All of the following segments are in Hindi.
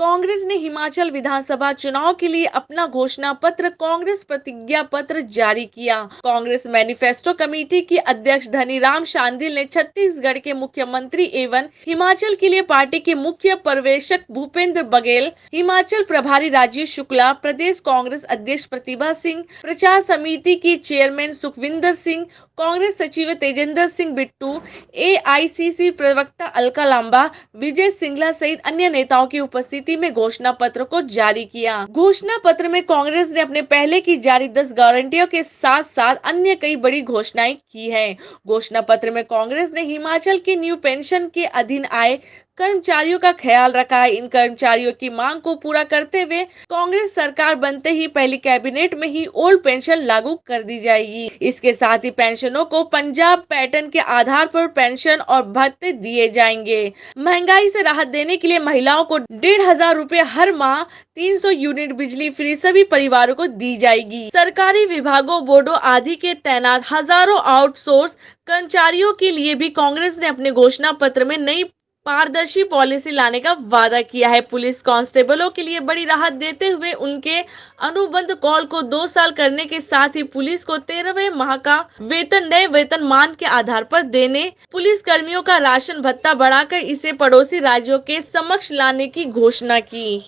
कांग्रेस ने हिमाचल विधानसभा चुनाव के लिए अपना घोषणा पत्र कांग्रेस प्रतिज्ञा पत्र जारी किया। कांग्रेस मैनिफेस्टो कमेटी की अध्यक्ष धनीराम शांडिल ने छत्तीसगढ़ के मुख्यमंत्री एवं हिमाचल के लिए पार्टी के मुख्य पर्यवेक्षक भूपेंद्र बघेल, हिमाचल प्रभारी राजीव शुक्ला, प्रदेश कांग्रेस अध्यक्ष प्रतिभा सिंह, प्रचार समिति की चेयरमैन सुखविंदर सिंह, कांग्रेस सचिव तेजेंद्र सिंह बिट्टू, एआईसीसी प्रवक्ता अलका लांबा, विजय सिंगला सहित अन्य नेताओं की उपस्थिति में घोषणा पत्र को जारी किया। घोषणा पत्र में कांग्रेस ने अपने पहले की जारी 10 गारंटियों के साथ साथ अन्य कई बड़ी घोषणाएं की हैं। घोषणा पत्र में कांग्रेस ने हिमाचल के न्यू पेंशन के अधीन आए कर्मचारियों का ख्याल रखा है। इन कर्मचारियों की मांग को पूरा करते हुए कांग्रेस सरकार बनते ही पहली कैबिनेट में ही ओल्ड पेंशन लागू कर दी जाएगी। इसके साथ ही पेंशनों को पंजाब पैटर्न के आधार पर पेंशन और भत्ते दिए जाएंगे। महंगाई से राहत देने के लिए महिलाओं को 1,500 रुपए हर माह, 300 यूनिट बिजली फ्री सभी परिवारों को दी जाएगी। सरकारी विभागों, बोर्डों आदि के तैनात हजारों आउटसोर्स कर्मचारियों के लिए भी कांग्रेस ने अपने घोषणा पत्र में नई पारदर्शी पॉलिसी लाने का वादा किया है। पुलिस कांस्टेबलों के लिए बड़ी राहत देते हुए उनके अनुबंध कॉल को 2 साल करने के साथ ही पुलिस को 13वें माह का वेतन नए वेतनमान के आधार पर देने, पुलिस कर्मियों का राशन भत्ता बढ़ाकर इसे पड़ोसी राज्यों के समक्ष लाने की घोषणा की।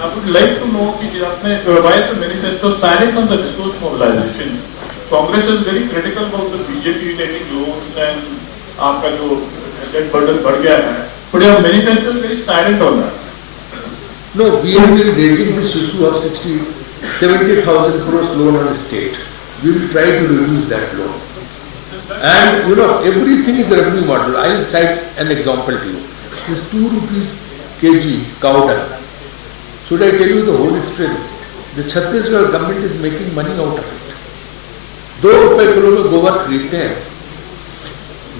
I would like to know कि आपने revised the manifesto standing on the resource mobilization. Congress is very critical about the BJP taking loans and आपका जो debt burden बढ़ गया है. But your manifesto is very silent on that. No, we have been raising this issue of 70,000 crores loan on the state. We will try to reduce that loan. And you know, everything is a revenue model. I will cite an example to you. This 2 rupees kg cow dung. Should I tell you the whole strength? The Chhattisgarh government is making money out of it. 2 रुपए किलो में गोबर खरीदते हैं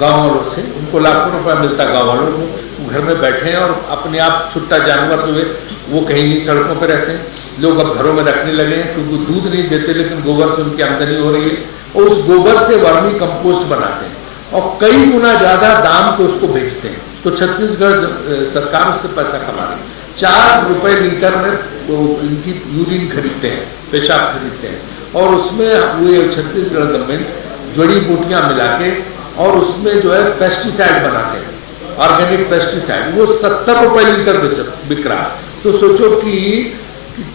गाँव वालों से, उनको लाखों रुपया मिलता गाँव वालों को, वो घर में बैठे हैं और अपने आप छुट्टा जानवर जो है वो कहीं नहीं सड़कों पर रहते हैं। लोग अब घरों में रखने लगे हैं क्योंकि दूध नहीं देते लेकिन गोबर से उनकी आमदनी हो रही है और उस गोबर से वर्मी कंपोस्ट बनाते हैं और कई गुना ज्यादा दाम को उसको बेचते हैं। तो छत्तीसगढ़ सरकार उससे पैसा कमा रही है। 4 रुपए लीटर में वो इनकी यूरिन खरीदते हैं, पेशाब खरीदते हैं और उसमें वो छत्तीसगढ़ गवर्नमेंट जड़ी बूटियां मिला के और उसमें जो है पेस्टिसाइड बनाते हैं, ऑर्गेनिक पेस्टिसाइड, वो 70 रुपए लीटर बिक रहा है। तो सोचो कि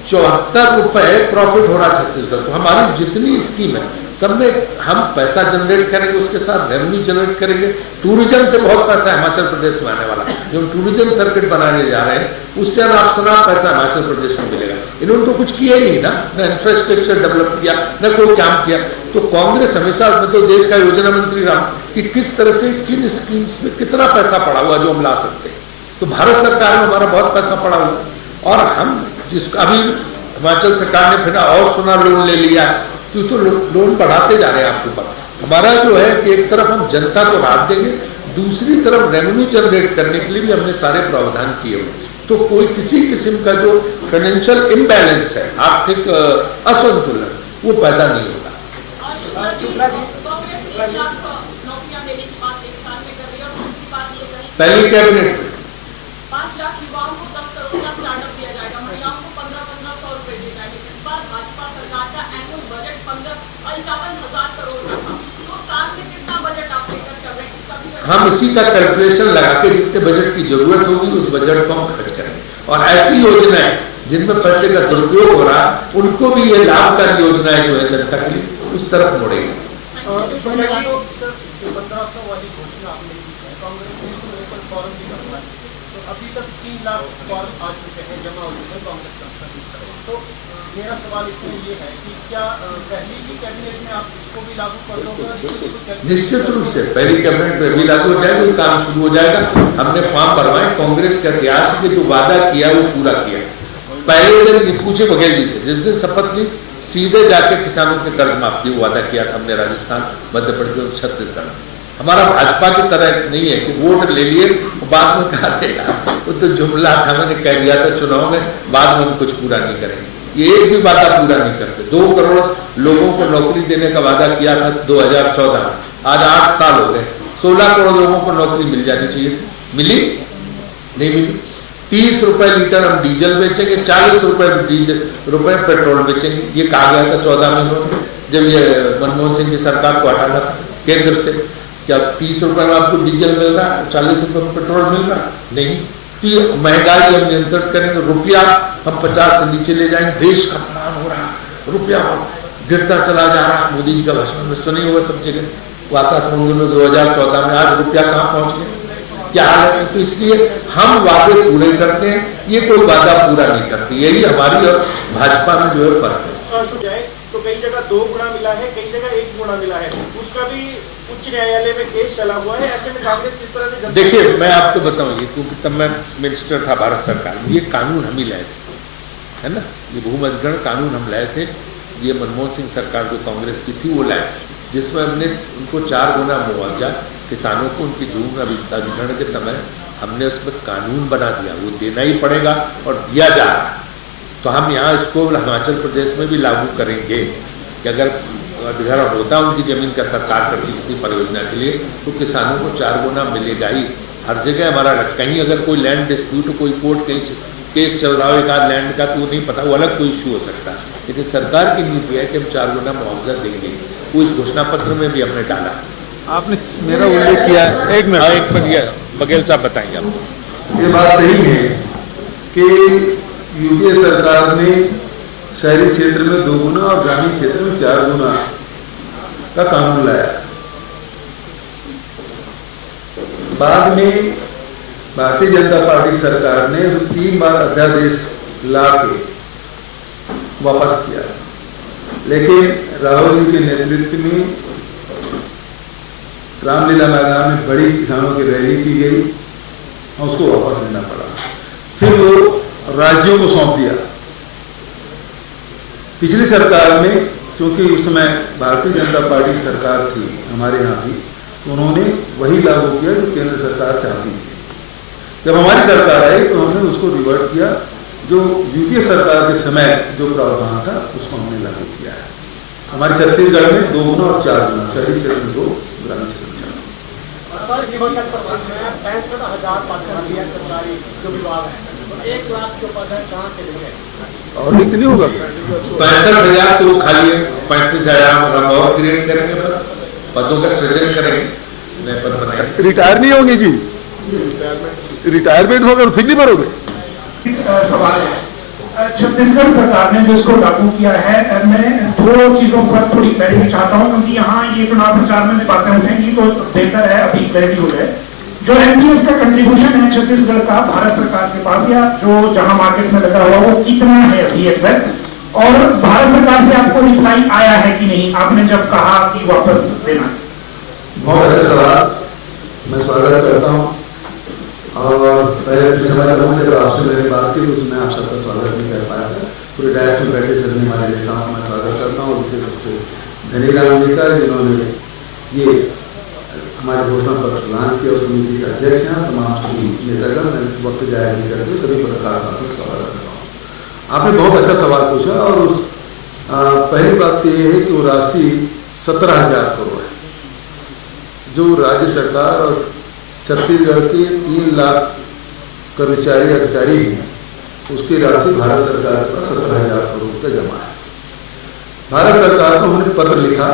74 रुपए प्रॉफिट हो रहा छत्तीसगढ़। तो हमारी जितनी स्कीम है सब में हम पैसा जनरेट करेंगे, उसके साथ रेवेन्यू जनरेट करेंगे। टूरिज्म से बहुत पैसा हिमाचल प्रदेश में आने वाला, जो हम टूरिज्म सर्किट बनाने जा रहे हैं उससे अनाप पैसा हिमाचल प्रदेश में मिलेगा। इन्होंने तो कुछ किया ही नहीं ना, न इंफ्रास्ट्रक्चर डेवलप किया, न कोई काम किया। तो कांग्रेस हमेशा, मैं तो देश का योजना मंत्री रहा कि किस तरह से किन स्कीम्स में कितना पैसा पड़ा हुआ जो हम ला सकते हैं। तो भारत सरकार में हमारा बहुत पैसा पड़ा हुआ और हम जिसका अभी हिमाचल सरकार ने फिर और सोना लोन ले लिया, तो लोन बढ़ाते जा रहे हैं आपके ऊपर। हमारा जो है कि एक तरफ हम जनता को राहत देंगे, दूसरी तरफ रेवेन्यू जनरेट करने के लिए भी हमने सारे प्रावधान किए हुए। तो कोई किसी किस्म का जो फाइनेंशियल इम्बैलेंस है, आर्थिक असंतुलन, वो पैदा नहीं होगा। पहली कैबिनेट में 5 लाख युवाओं को 10 करोड़ का स्टार्टअप दिया जाएगा, महिलाओं को 1500 रुपए दिए जाएंगे। इस बार भाजपा सरकार का एनुअल बजट 51,000 करोड़ का था। तो साल में कितना बजट आप लेकर चल रहे हैं? हम इसी का कैलकुलेशन लगा के जितने बजट की जरूरत होगी उस बजट को हम खर्च करेंगे और ऐसी योजनाएं जिनमें पैसे का दुरुपयोग हो रहा उनको भी ये लाभकारी योजनाएं जो है जनता के लिए उस तरफ मुड़ेगी। अभी तक 3 लाख फॉर्म आ चुके हैं, जमा हो चुके हैं कांग्रेस का। तो मेरा सवाल इसमें ये है कि क्या पहली की कैबिनेट में आप इसको भी लागू कर दोगे? निश्चित रूप से पहली कैबिनेट में भी लागू हो जाएगा, काम शुरू हो जाएगा। हमने फॉर्म भरवाए, कांग्रेस का इतिहास के जो वादा किया वो पूरा किया। पहले दिन पूछे बघेल जी से, जिस दिन शपथ ली सीधे जाके किसानों के कर्ज माफ किए वादा किया था हमने, राजस्थान, मध्य प्रदेश और छत्तीसगढ़। हमारा भाजपा की तरह नहीं है कि वोट ले लिए बाद में कहा देगा, वो तो जुमला था, मैंने कह दिया था चुनाव में, बाद में हम कुछ पूरा नहीं करेंगे। ये एक भी वादा पूरा नहीं करते। 2 करोड़ लोगों को नौकरी देने का वादा किया था 2014 में, आज 8 साल हो गए। 16 करोड़ लोगों को नौकरी मिल जानी चाहिए थी, मिली नहीं मिली। 30 रुपए लीटर हम डीजल बेचेंगे, 40 रुपए पेट्रोल बेचेंगे, ये कहा गया था 14 में जब ये मनमोहन सिंह की सरकार को हटाना था केंद्र से। क्या 30 रुपए में आपको डीजल मिल रहा है, 40 रुपए में पेट्रोल मिल रहा है? नहीं। तो महंगाई हम नियंत्रित करेंगे, रुपया हम 50 से नीचे ले जाएंगे। देश का अपमान हो रहा है, रुपया गिरता चला जा रहा है। मोदी जी का भाषण में सुनी होगा सब जगह, वो आता था उन दिनों 2014 में, आज रुपया कहाँ पहुंच गया, क्या हाल है। तो इसलिए हम वादे पूरे करते हैं, ये कोई वादा पूरा नहीं करती। यही हमारी और भाजपा में जो है फर्क है। तो कई जगह 2 गुना मिला है, कई जगह 1 गुना मिला है, उसका भी उच्च न्यायालय में केस चला हुआ है। ऐसे में कांग्रेस किस तरह से? देखिए मैं आपको बताऊं, ये क्योंकि तब मैं मिनिस्टर था भारत सरकार में, ये कानून हम ही लाए थे, है ना, ये भूमि अधिग्रहण कानून हम लाए थे। ये मनमोहन सिंह सरकार जो कांग्रेस की थी वो लाए, जिसमें हमने उनको 4 गुना मुआवजा किसानों को उनकी जमीन अधिग्रहण के समय हमने उसमें कानून बना दिया, वो देना ही पड़ेगा और दिया जा रहा है। तो हम यहाँ इसको हिमाचल प्रदेश में भी लागू करेंगे कि अगर अधिग्रहण होता उनकी जमीन का सरकार करती किसी परियोजना के लिए, तो किसानों को 4 गुना मिलेगा ही। हर जगह हमारा कहीं अगर कोई लैंड डिस्प्यूट, कोई कोर्ट कहीं केस चल रहा हो एक आध लैंड का, तो वो नहीं पता, वो अलग कोई इशू हो सकता है। लेकिन सरकार की नीति है कि हम 4 गुना मुआवजा देंगे, वो इस घोषणा पत्र में भी हमने डाला। आपने मेरा उल्लेख किया, एक मिनट बघेल साहब बताएंगे आपको। ये बात सही है कि यूपीए सरकार ने शहरी क्षेत्र में 2 गुना और ग्रामीण क्षेत्र में 4 गुना का कानून लाया। बाद में भारतीय जनता पार्टी सरकार ने 3 बार अध्यादेश ला के वापस किया, लेकिन राहुल जी के नेतृत्व में रामलीला मैदान में बड़ी किसानों की रैली की गई और उसको वापस लेना पड़ा। फिर वो राज्यों को सौंप दिया। पिछली सरकार में, क्योंकि उस समय भारतीय जनता पार्टी सरकार थी हमारे यहाँ भी, तो उन्होंने वही लागू किया जो केंद्र सरकार चाहती थी। जब हमारी सरकार आई तो हमने उसको रिवर्ट किया, जो यूपीए सरकार के समय जो प्रावधान था उसको हमने लागू किया है। हमारे छत्तीसगढ़ में 2 गुना और 4 गुना, शहरी क्षेत्र में 2, ग्रामीण क्षेत्र में 4। सर, 65,000 सरकारी जो विभाग है, 1 लाख जो पद है कहाँ से लेंगे? और इतनी होगा 65,000 तो खाली है, 35,000 हम और क्रिएट करेंगे, पदों का सृजन करेंगे, नए पद बनाएंगे। रिटायर नहीं होंगे जी, रिटायरमेंट होगा तो फिर नहीं भरोगे। सवाल है, छत्तीसगढ़ सरकार ने जो इसको लागू किया है, मैं 2 चीजों पर थोड़ी क्लैरिटी चाहता हूँ, क्योंकि यहाँ ये चुनाव प्रचार में बातें उठेंगी तो बेहतर है अभी क्लैरिटी हो जाए। जो एनपीएस का कंट्रीब्यूशन है छत्तीसगढ़ का भारत सरकार के पास, या जो जहां मार्केट में लगा हुआ, वो कितना है अभी एग्जैक्ट, और भारत सरकार से आपको रिप्लाई आया है कि नहीं, आपने जब कहा कि वापस देना? बहुत अच्छा सवाल, मैं स्वागत करता हूँ। और पहले जब आपसे मैंने बात की तो उसमें आप सबका स्वागत नहीं कर पाया था। पूरे डायरेक्ट में बैठे सभी हमारे नेताओं मैं स्वागत करता हूँ, और विशेष रूप से धनीराम जी का, जिन्होंने ये हमारे घोषणा पत्र प्रदान किया, और समिति के अध्यक्ष हैं, तमाम सभी नेतागण। मैं वक्त जाया नहीं करते सभी पत्रकार साथियों का स्वागत करता हूँ। आपने बहुत अच्छा सवाल पूछा, और उस पहली बात तो ये है कि वो राशि 17,000 करोड़ है, जो राज्य सरकार और छत्तीसगढ़ के 3 लाख कर्मचारी अधिकारी हैं, उसकी राशि भारत सरकार का 17,000 करोड़ रुपये जमा है। भारत सरकार को हमने पत्र लिखा,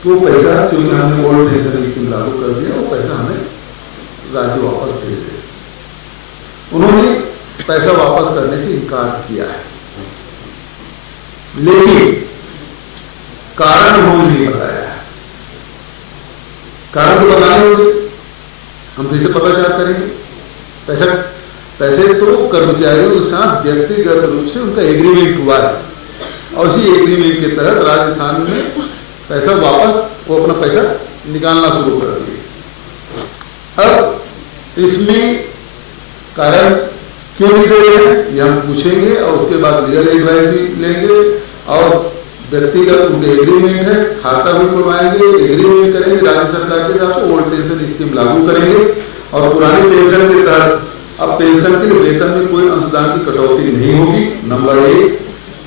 तो वो पैसा, चूंकि हमने ओल्ड पेंशन स्कीम लागू कर दिया, वो पैसा हमें राज्य वापस दे दे। उन्होंने पैसा वापस करने से इनकार किया है, लेकिन कारण उन्होंने नहीं बताया है। कारण तो बताने होंगे, हम फिर से पता करेंगे। पैसे तो कर्मचारियों के साथ व्यक्तिगत रूप से उनका एग्रीमेंट हुआ है, और उसी एग्रीमेंट के तहत राजस्थान में पैसा वापस, वो अपना पैसा निकालना शुरू कर दिए। अब इसमें कारण क्यों नहीं दे रहे हैं ये हम पूछेंगे, और उसके बाद लीगल एडवाइस भी लेंगे, और व्यक्तिगत उनके एग्रीमेंट है, खाता भी खुलवाएंगे, एग्रीमेंट करेंगे राज्य सरकार के साथ, ओल्ड पेंशन स्कीम लागू करेंगे, और पुरानी पेंशन के तहत अब पेंशन के वेतन में कोई अंशदान की कटौती नहीं होगी, नंबर 1।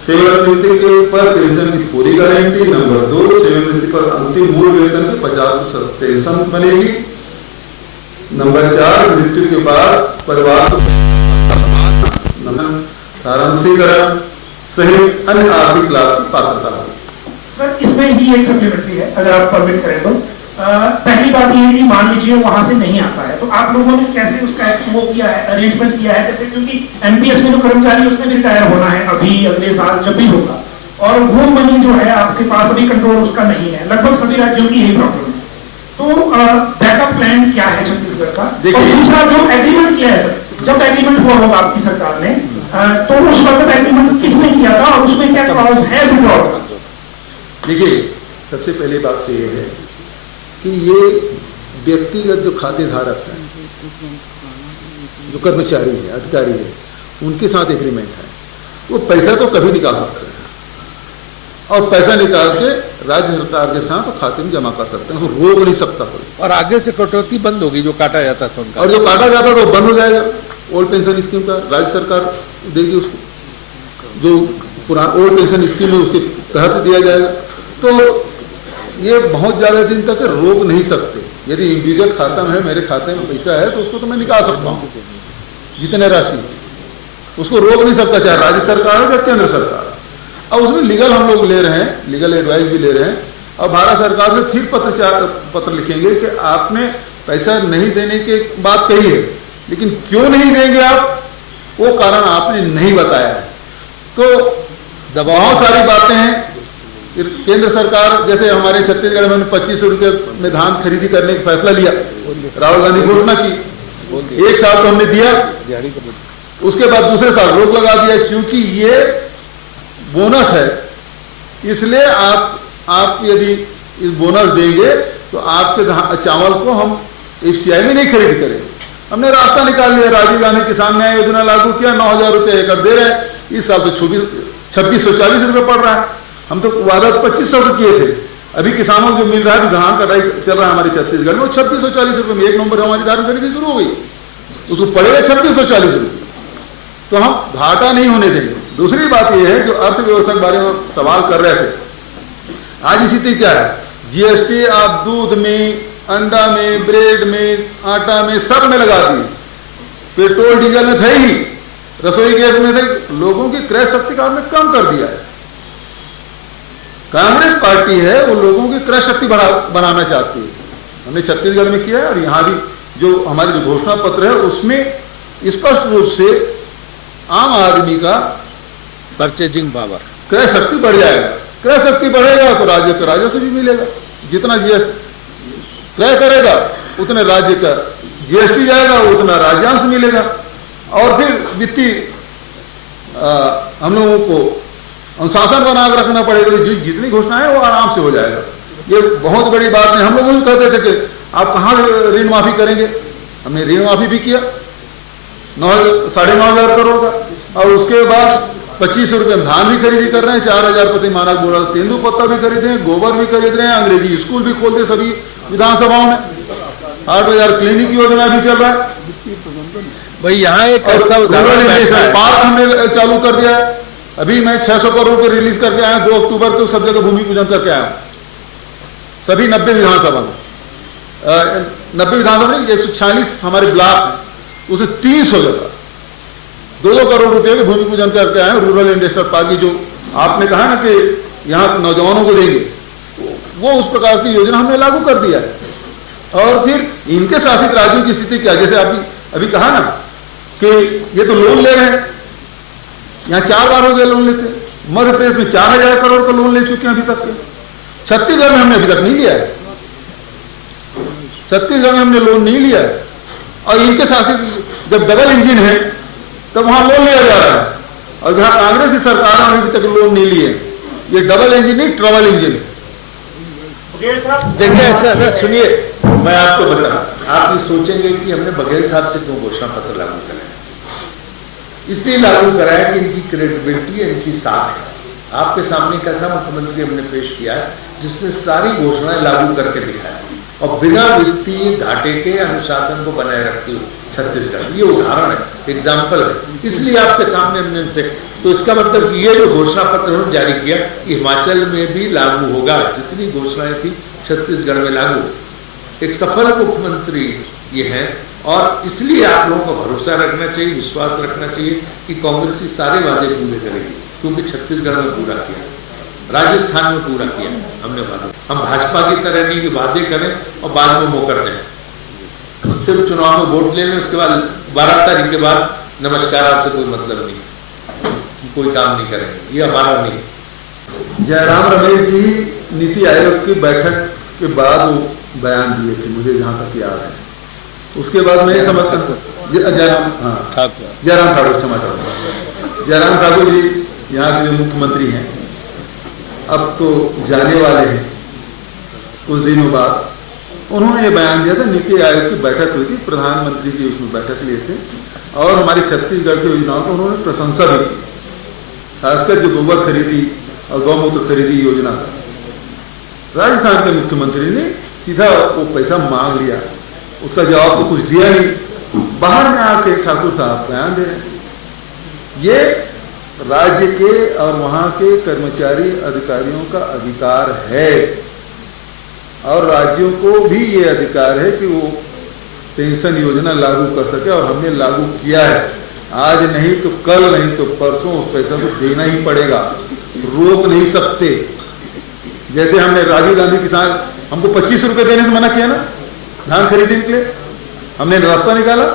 सेवानिवृत्ति के ऊपर पेंशन की पूरी गारंटी। नंबर 2, सेवानिवृत्ति पर अंतिम मूल वेतन की 50% पेंशन बनेगी। नंबर 4, मृत्यु के बाद परिवार को सारांशीकरण सहित अन्य आर्थिक लाभ की पात्रता होगी। सर, इसमें ही एक सप्लीमेंट्री है, अगर आप परमिट करें तो। पहली बात ये है कि मान लीजिए वहां से नहीं आता है, तो आप लोगों ने कैसे उसका वो किया है, अरेंजमेंट किया है? जैसे क्योंकि एमपीएस में जो कर्मचारी उसने भी रिटायर होना है अभी अगले साल जब भी होगा, और वो मनी जो है आपके पास अभी कंट्रोल उसका नहीं है। लगभग सभी राज्यों की यही प्रॉब्लम है। तो बैकअप प्लान क्या है छत्तीसगढ़ का? और दूसरा जो एग्रीमेंट किया है सर, जब एग्रीमेंट हुआ होगा आपकी सरकार ने, तो उस वक्त एग्रीमेंट किसने किया था और उसमें क्या क्लॉज है विड्रॉल का? देखिए, सबसे पहली बात तो ये है कि ये व्यक्तिगत जो खातेधारक है, जो कर्मचारी है, अधिकारी है, उनके साथ एग्रीमेंट है। वो पैसा तो कभी निकाल सकते हैं और पैसा निकाल के राज्य सरकार के साथ खाते में जमा कर सकते हैं, उसको रोक नहीं सकता कोई। और आगे से कटौती बंद होगी, जो काटा जाता था उनका, और जो काटा जाता था वो बंद हो जाएगा। ओल्ड पेंशन स्कीम का राज्य सरकार देगी उसको, जो पुराना ओल्ड पेंशन स्कीम है उसके तहत दिया जाएगा। तो ये बहुत ज़्यादा दिन तक रोक नहीं सकते। यदि इंडिविजुअल खाता में है, मेरे खाते में पैसा है, तो उसको तो मैं निकाल सकता हूँ जितने राशि, उसको रोक नहीं सकता, चाहे राज्य सरकार हो या केंद्र सरकार। अब उसमें लीगल हम लोग ले रहे हैं, लीगल एडवाइस भी ले रहे हैं, और भारत सरकार से फिर पत्र लिखेंगे कि आपने पैसा नहीं देने की बात कही है, लेकिन क्यों नहीं देंगे आप, वो कारण आपने नहीं बताया है। तो बहुत सारी बातें हैं। केंद्र सरकार, जैसे हमारे छत्तीसगढ़ में 25 रुपये में धान खरीदी करने का फैसला लिया, राहुल गांधी घोषणा की, 1 साल तो हमने दिया, उसके बाद दूसरे साल रोक लगा दिया, क्योंकि ये बोनस है, इसलिए आप यदि इस बोनस देंगे तो आपके चावल को हम एफसीआई में नहीं खरीद करेंगे। हमने रास्ता निकाल लिया, राजीव गांधी किसान न्याय योजना लागू किया, 9,000 रुपये एकड़ दे रहे हैं, इस साल तो 2640 रुपये पड़ रहा है। हम तो वादा 2500 के किए थे, अभी किसानों को जो मिल रहा है, धान कटाई चल रहा है हमारे छत्तीसगढ़ में, वो 2640 रुपये में 1 नवंबर हमारी धान खरीदी शुरू हो गई, उसको पड़ेगा 2640 रुपये। तो हम घाटा नहीं होने देंगे। दूसरी बात यह है, जो अर्थव्यवस्था के बारे में सवाल कर रहे थे, आज स्थिति क्या है? जीएसटी आप दूध में, अंडा में, ब्रेड में, आटा में, सब में लगा दी, पेट्रोल डीजल में थे ही, रसोई गैस में थे, लोगों की क्रय शक्ति का हमने कम कर दिया है। कांग्रेस पार्टी है, वो लोगों की क्रय शक्ति बनाना चाहती है। हमने छत्तीसगढ़ में किया है, और यहाँ भी जो हमारे जो घोषणा पत्र है उसमें स्पष्ट रूप से आम आदमी का परचेजिंग पावर, क्रय शक्ति बढ़ जाएगा। क्रय शक्ति बढ़ेगा तो राज्य का राजस्व भी मिलेगा, जितना जीएसटी क्रय करेगा उतने राज्य का जीएसटी जाएगा, उतना राज्यांश मिलेगा, और फिर वित्तीय हम लोगों को अनुशासन बना कर रखना पड़ेगा। जितनी घोषणा है वो आराम से हो जाएगा। ये बहुत बड़ी बात नहीं। हम लोग भी कहते थे कि आप कहाँ ऋण माफी करेंगे, हमने ऋण माफी भी किया 9,500 करोड़ का, और उसके बाद 25 रुपये में धान भी खरीदी कर रहे हैं, 4,000 प्रति मानक बोरा तेंदुपत्ता भी खरीदे हैं, गोबर भी खरीद रहे हैं, अंग्रेजी स्कूल भी खोल दिए सभी विधानसभाओं में, 8,000 क्लिनिक योजना भी चल रहा है भाई। यहाँ एक पार्क हमने चालू कर दिया है। अभी मैं 600 करोड़ रुपये रिलीज करके आया, 2 अक्टूबर को सब जगह भूमि पूजन करके आया, सभी 90 विधानसभा में, 90 विधानसभा में 146 हमारे ब्लॉक, उसे 300 जगह 2-2 करोड़ रुपए के भूमि पूजन करके आए। रूरल इंडस्ट्रियल पार्क की जो आपने कहा ना कि यहाँ नौजवानों को देंगे, वो उस प्रकार की योजना हमने लागू कर दिया है। और फिर इनके शासित राज्यों की स्थिति क्या, जैसे अभी कहा ना कि ये तो लोन ले रहे हैं, यहाँ 4 बार हो गए लोन लेते। मध्य प्रदेश में 4,000 करोड़ का लोन ले चुके हैं अभी तक के। छत्तीसगढ़ में हमने अभी तक नहीं लिया है, छत्तीसगढ़ में हमने लोन नहीं लिया है। और इनके शासित जब डबल इंजन है तब वहां लोन लिया जा रहा है, और जहां कांग्रेस की सरकार ने अभी तक लोन नहीं लिए। ये डबल इंजन नहीं, ट्रबल इंजन है। देखिए ऐसा सुनिए, मैं आपको बता रहा, आप ये सोचेंगे कि हमने बघेल साहब से क्यों घोषणा पत्र लागू कराया। इसलिए लागू कराया कि इनकी क्रेडिबिलिटी इनकी साथ है। आपके सामने कैसा मुख्यमंत्री हमने पेश किया है जिसने सारी घोषणाएं लागू करके दिखाया। और बिना वित्तीय घाटे के अनुशासन को बनाए रखते हुए छत्तीसगढ़, ये उदाहरण है, एग्जाम्पल है, इसलिए आपके सामने हमने से। तो इसका मतलब ये जो घोषणा पत्र उन्होंने जारी किया कि हिमाचल में भी लागू होगा, जितनी घोषणाएं थी छत्तीसगढ़ में लागू। एक सफल मुख्यमंत्री ये हैं, और इसलिए आप लोगों को भरोसा रखना चाहिए, विश्वास रखना चाहिए कि कांग्रेस ये सारे वादे पूरे करेगी, क्योंकि छत्तीसगढ़ में पूरा किया, राजस्थान में पूरा किया हमने वादा। हम भाजपा की तरह नहीं कि वादे करें और बाद में मुकर जाएं, सिर्फ चुनाव में वोट ले लें, उसके बाद 12 तारीख के बाद नमस्कार, आपसे कोई मतलब नहीं, कोई काम नहीं करेंगे, ये हमारा नहीं। जयराम रमेश जी नीति आयोग की बैठक के बाद वो बयान दिए थे, मुझे जहाँ तक याद है। उसके बाद मैं समझता जयराम ठाकुर, क्षमा चाहूँगा, जयराम ठाकुर जी यहाँ के जो मुख्यमंत्री हैं, अब तो जाने वाले हैं कुछ दिनों बाद, उन्होंने ये बयान दिया था। नीति आयोग की बैठक हुई थी, प्रधानमंत्री जी उसमें बैठक लिए थे, और हमारी छत्तीसगढ़ की योजनाओं को उन्होंने प्रशंसा भी की, खासकर जो गोबर खरीदी और गौमूत्र खरीदी योजना। राजस्थान के मुख्यमंत्री ने सीधा वो पैसा मांग लिया, उसका जवाब तो कुछ दिया नहीं, बाहर में आके ठाकुर साहब बयान दे रहे हैं। ये राज्य के और वहाँ के कर्मचारी अधिकारियों का अधिकार है, और राज्यों को भी ये अधिकार है कि वो पेंशन योजना लागू कर सके, और हमने लागू किया है। आज नहीं तो कल, नहीं तो परसों उस पैसा को देना ही पड़ेगा, रोक नहीं सकते। जैसे हमने राजीव गांधी किसान, हमको 25 रुपए देने से मना किया ना धान खरीदने के लिए, हमने रास्ता निकाला।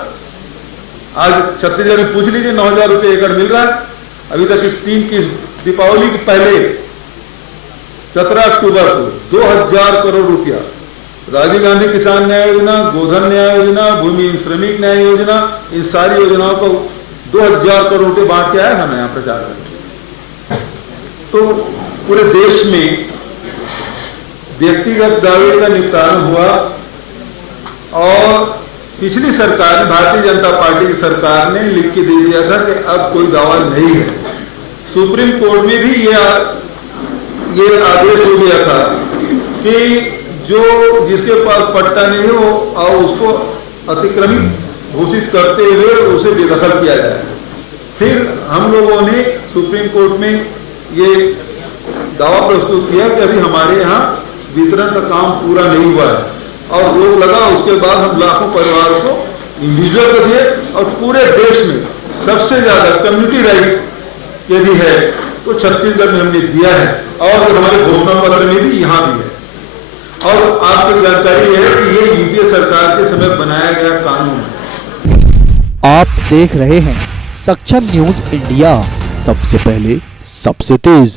आज छत्तीसगढ़ में पूछ लीजिए 9,000 रुपये एकड़ मिल रहा है। अभी तक 3 की दीपावली के पहले 17 अक्टूबर को 2,000 करोड़ रुपया राजीव गांधी किसान न्याय योजना, गोधन न्याय योजना, भूमि श्रमिक न्याय योजना, इन सारी योजनाओं को 2,000 करोड़ रुपये बांट के आया था नया प्रचार में। तो पूरे देश में व्यक्तिगत दावे का निपटान हुआ, और पिछली सरकार, भारतीय जनता पार्टी की सरकार ने लिख के दे दिया था कि अब कोई दावा नहीं है। सुप्रीम कोर्ट में भी ये आदेश हो गया था कि जो जिसके पास पट्टा नहीं है वो और उसको अतिक्रमित घोषित करते हुए उसे बेदखल किया जाए। फिर हम लोगों ने सुप्रीम कोर्ट में ये दावा प्रस्तुत किया कि अभी हमारे यहाँ वितरण का काम पूरा नहीं हुआ है, और रोक लगा। उसके बाद हम लाखों परिवारों को इंडिविजुअल को दिए, और पूरे देश में सबसे ज्यादा कम्युनिटी राइट यदि है तो छत्तीसगढ़ में हमने दिया है, और हमारे घोषणा पत्र में भी यहाँ भी है। और आपको जानकारी है कि ये यूपीए सरकार के समय बनाया गया कानून है। आप देख रहे हैं सक्षम न्यूज इंडिया, सबसे पहले सबसे तेज।